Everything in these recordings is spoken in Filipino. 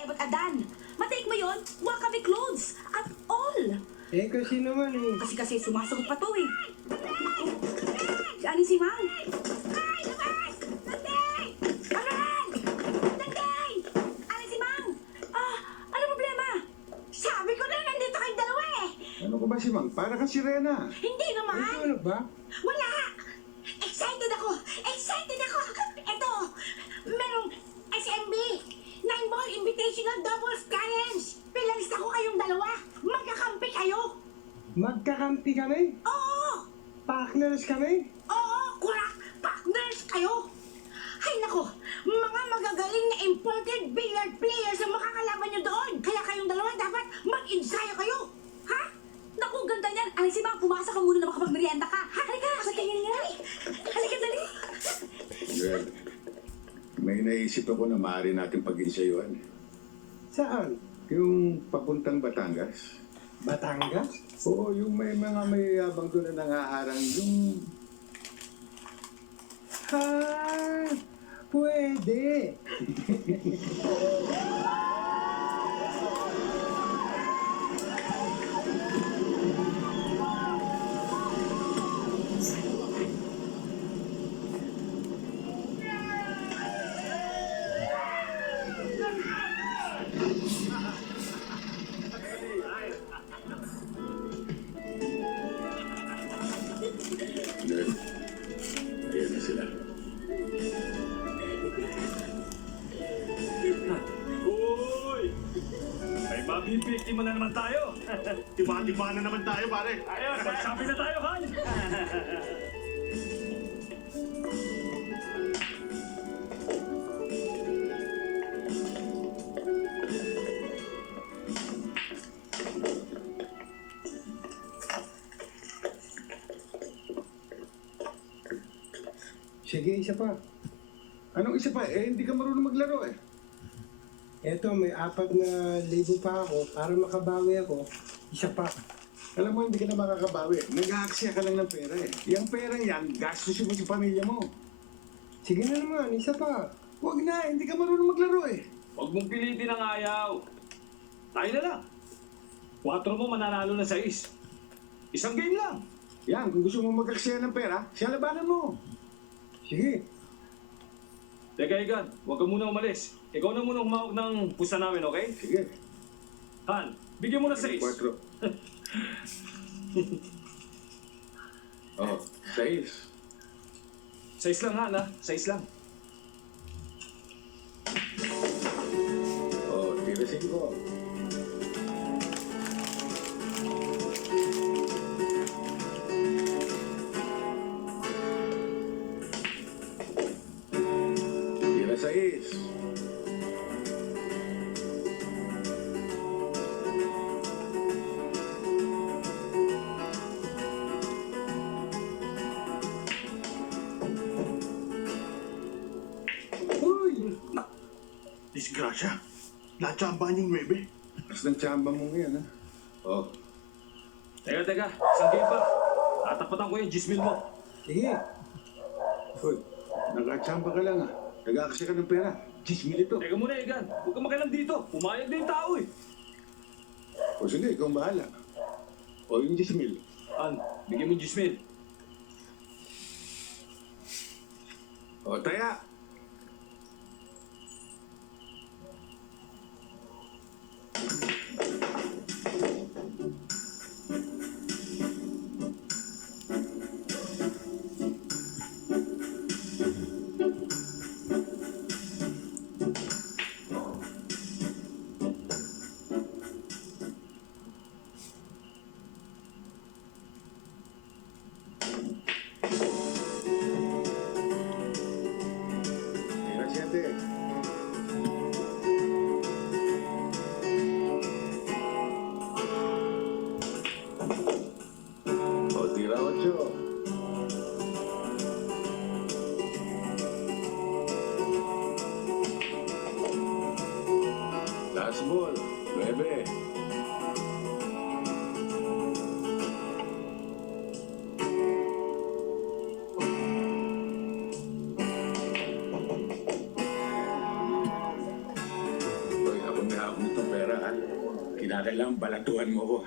Ebot Adan. Matake mo yun, Wakabe clothes at all. Eh, kasi naman eh. Kasi sumasagot pa to eh. Si Aling si Mang. Ay! Labas! Nanday! Aral! Nanday! Aling si Mang! Ano problema? Sabi ko na nandito kayong dalawa eh! Ano ko ba si Mang? Para ka sirena. Hindi naman! Ano ba? Wala! Excited ako! Excited ako! Ito! Merong SMB! 9-ball Invitational Doubles Challenge! Pinalista ko kayong dalawa! Magkakampi kayo! Magkakampi kami? Oo! Partners kami? Oo! Kurak! Partners kayo! Ay nako! Mga magagaling na imported billiard players ang makakalaban nyo doon! Kaya kayong dalawa dapat mag-ensayo kayo! Ha? Naku, ganda niyan. Aling si Mang, pumasa ka muna na makapagmerienda ka. Halika, sa tingin nga. Halika, dali. Well, may naisip ako na maaari natin pag-insayuan. Saan? Yung papuntang Batangas. Batangas? Oo, yung may mga mayayabang doon na nangaharang yung... Ha! Pwede! Well, ayan na sila. Uy! May mabibiktima na naman tayo. Tiba-tiba na naman tayo, pare. Ayun, magsabi na tayo, Han! Sige, isa pa. Anong isa pa? Eh, hindi ka marunong maglaro eh. Eto, may 4,000 pa ako para makabawi ako. Isa pa. Alam mo, hindi ka na makakabawi. Nag-aaksaya ka lang ng pera eh. Yung pera yan, gastusin mo sa pamilya mo. Sige na naman, isa pa. Huwag na, hindi ka marunong maglaro eh. Huwag mong pilitin ang ayaw. Tayo na lang. 4 mo mananalo na 6. Isang game lang. Yan, kung gusto mo mag-aksaya ng pera, siya labanan mo. Sige. Teka, Igan, huwag ka muna umalis. Ikaw na muna humawak ng pusa namin, okay? Sige. Han, bigyan mo na 6. 4. Oh, 6. 6 lang, Han, ha? 6 lang. Oh, tira 5. Tira 6. Uy! Disgrasya. Natsamba niyong 9. Mas ng tsamba mo ngayon, ha? Oh, Teka, isang game pa. Tatapatan ko yung 10 mil mo. Sige. hoy, nakatsamba ka lang, ha? Nag-aaksaya ka ng pera. 10,000 ito. Teka muna, Igan. Huwag ka makialam dito. Pumayag na yung tao, eh. O sige, ikaw ang bahala. O yung 10,000. Han, bigyan mo yung 10 mil. O, taya! Tira 7. O, tira 8. Last ball, 9. Hoy, ako na. ako nitong pera, ha? Kinakailangan balatuhan mo ko.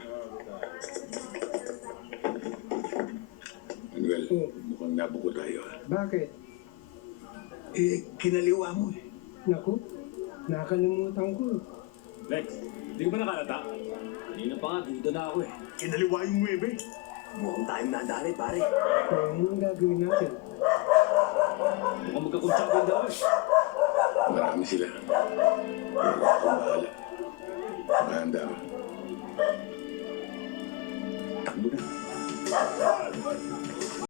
Manuel, Oh. mukhang nabuko tayo, ha? Bakit? Kinaliwa mo, eh. Naku, nakalimutan ko. Lex, hindi ko ba nakalata? Kanina pa nga, dito na ako eh. Kinaliwa yung 9. Mukhang tayong nadali, pare. Kaya anong gagawin natin? Mukhang magkakuntsaba yung dalawa eh. Marami sila. Pero ako bahala. Mahanda ka. Takbo na.